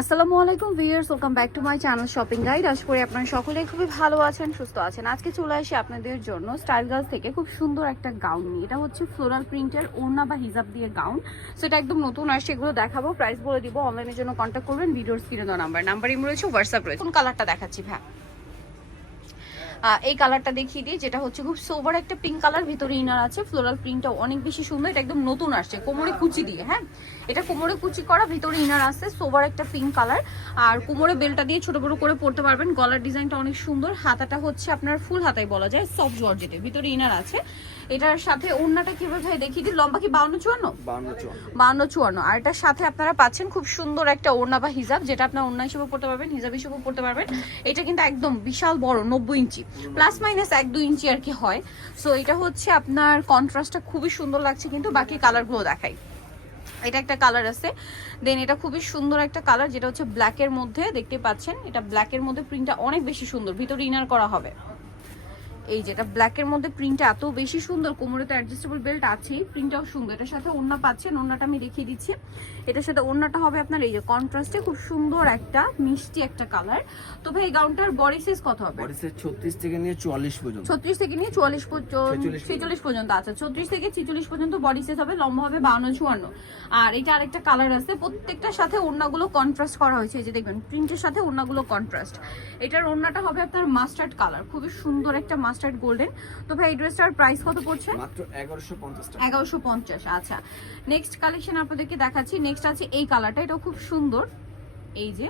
আসসালামু আলাইকুম viewers, welcome back to my channel Shopping Guide. আশা করি আপনারা সকলেই খুবই ভালো আছেন, সুস্থ আছেন। আজকে চলে আসি আপনাদের জন্য স্টাইল গার্লস থেকে খুব সুন্দর একটা গাউন নিয়ে। এটা হচ্ছে ফ্লোরাল প্রিন্টের ওড়না বা হিজাব দিয়ে গাউন। সো এটা একদম নতুন আসছে, এগুলো দেখাবো, প্রাইস বলে দিব। অনলাইনের জন্য কন্ট্যাক্ট করবেন, ভিডিওর স্ক্রিনে দেওয়া নাম্বার রয়েছে, হোয়াটসঅ্যাপ রয়েছে। কোন কালারটা দেখাচ্ছি ভাই? এই কালারটা দেখিয়ে দিই, যেটা হচ্ছে খুব সোভার একটা পিঙ্ক কালার, ভিতরে ইনার আছে। ফ্লোরাল প্রিন্টটা অনেক বেশি সুন্দর, এটা একদম নতুন আসছে, কোমরে কুচি দিয়ে। হ্যাঁ, এটা কোমরে কুচি করা, ভিতরে ইনার আছে, সোভার একটা পিঙ্ক কালার। আর কোমরে বেলটা দিয়ে ছোট বড় করে পড়তে পারবেন। গলার ডিজাইনটা অনেক সুন্দর, হাতাটা হচ্ছে আপনার ফুল হাতায় বলা যায়, সফট জর্জেটের, ভিতরে ইনার আছে। এটার সাথে ওড়নাটা কিভাবে ভাই দেখিয়ে দিই। লম্বা কি 52-54? আর এটার সাথে আপনারা পাচ্ছেন খুব সুন্দর একটা ওড়না বা হিজাব, যেটা আপনার ওড়না হিসেবে পড়তে পারবেন, হিজাব হিসেবে পড়তে পারবেন। এটা কিন্তু একদম বিশাল বড়, 90 ইঞ্চি, প্লাস মাইনাস 1-2 ইঞ্চি আর কি হয়। সো এটা হচ্ছে আপনার কন্ট্রাস্টটা খুবই সুন্দর লাগছে। কিন্তু বাকি কালারগুলো দেখাই। এটা একটা কালার আছে, দেন এটা খুবই সুন্দর একটা কালার, যেটা হচ্ছে ব্ল্যাকের মধ্যে, দেখতে পাচ্ছেন। এটা ব্ল্যাকের মধ্যে প্রিন্টটা অনেক বেশি সুন্দর, ভিতরে ইনার করা হবে। এই যেটা ব্ল্যাকের মধ্যে প্রিন্টটা এত বেশি সুন্দর, কোমরে তো অ্যাডজাস্টেবল বেল্ট আছেই, প্রিন্টটাও সুন্দর। এটার সাথে ওড়না পাচ্ছেন, ওড়নাটা আমি দেখিয়ে দিচ্ছি। এটার সাথে ওড়নাটা হবে আপনার এই যে কন্ট্রাস্টে, খুব সুন্দর একটা মিষ্টি একটা কালার। তো ভাই এই গাউনটার বডি সাইজ কত হবে? বডি সাইজ 36 থেকে নিয়ে 44 পর্যন্ত। 36 থেকে নিয়ে 44 46 পর্যন্ত। আচ্ছা, 36 থেকে 46 পর্যন্ত বডি সাইজ হবে, লম্বা হবে 52-54। আর এটা আরেকটা কালার আছে, প্রত্যেকটার সাথে ওড়নাগুলো কন্ট্রাস্ট করা হয়েছে। এই যে দেখবেন প্রিন্টের সাথে ওড়নাগুলো কন্ট্রাস্ট। এটার ওড়নাটা হবে আপনার মাস্টার্ড কালার, খুবই সুন্দর একটা মাস্টার্ড গোল্ডেন। তো ভাই এই ড্রেসটার প্রাইস কত পড়ছে? মাত্র 1150 টাকা। 1150। আচ্ছা, নেক্সট কালেকশন আপনাদেরকে দেখাচ্ছি। নেক্সট আছে এই কালারটা, এটাও খুব সুন্দর। এই যে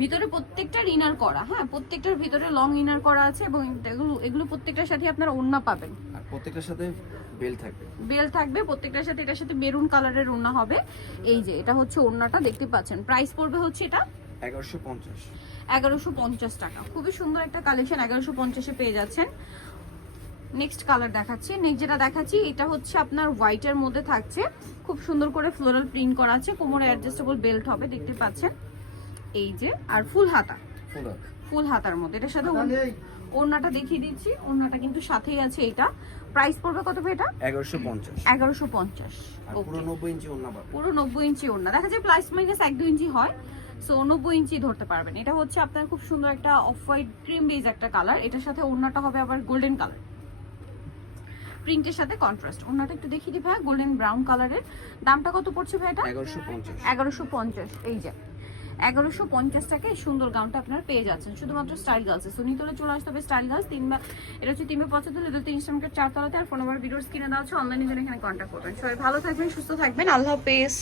ভিতরে প্রত্যেকটার ইনার করা, হ্যাঁ, প্রত্যেকটার ভিতরে লং ইনার করা আছে, এবং এগুলো প্রত্যেকটার সাথে আপনারা ওড়না পাবেন, আর প্রত্যেকটার সাথে বেল থাকবে। বেল থাকবে প্রত্যেকটার সাথে। এটার সাথে মেরুন কালারের ওড়না হবে। এই যে এটা হচ্ছে ওড়নাটা, দেখতে পাচ্ছেন। প্রাইস পড়বে হচ্ছে এটা 1150 টাকা। খুবই সুন্দর একটা কালেকশন, 1150-এ পেয়ে যাচ্ছেন। নেক্সট কালার দেখাচ্ছি। নেক্সট যেটা দেখাচ্ছি, এটা হচ্ছে আপনার হোয়াইটের মধ্যে থাকছে, খুব সুন্দর করে ফ্লোরাল প্রিন্ট করা আছে, কোমরে অ্যাডজাস্টেবল বেল্ট হবে, দেখতে পাচ্ছেন। এই যে, আর ফুল হাতার মধ্যে। এটার সাথে ওড়নাটা দেখিয়ে দিচ্ছি, ওড়নাটা কিন্তু সাথেই আছে। এটা প্রাইস পড়বে কত ভাই? এটা 1150। পুরো 90 ইঞ্চি ওড়না পাবে। পুরো 90 ইঞ্চি ওড়না, দেখা যায় প্লাস মাইনাস 1-2 ইঞ্চি হয়। সো 90 ইঞ্চি ধরতে পারবেন। এটা হচ্ছে আপনার খুব সুন্দর একটা অফ হোয়াইট ক্রিম বেজ একটা কালার। এটার সাথে ওড়নাটা হবে আবার গোল্ডেন কালার, প্রিন্টের সাথে কন্ট্রাস্ট। ওড়নাটা একটু দেখিয়ে দিই ভাই, গোল্ডেন ব্রাউন কালারের। দামটা কত পড়ছে ভাই এটা? 1150। এই যে 1150 টাকায় সুন্দর গাউনটা আপনারা পেয়ে যাচ্ছেন শুধুমাত্র স্টাইল গার্লসে। সুনিতলে চলে আসতে হবে স্টাইল গার্লস, এটা হচ্ছে 375 লেভেল 3 ইনস্টাগ্রামের 4 তলাতে। আর ফোন নাম্বার ভিডিওর স্ক্রিনে দেওয়া আছে, অনলাইনে জন্য এখানে কন্ট্যাক্ট করবেন। সবাই ভালো থাকবেন, সুস্থ থাকবেন, আল্লাহ হাফেজ।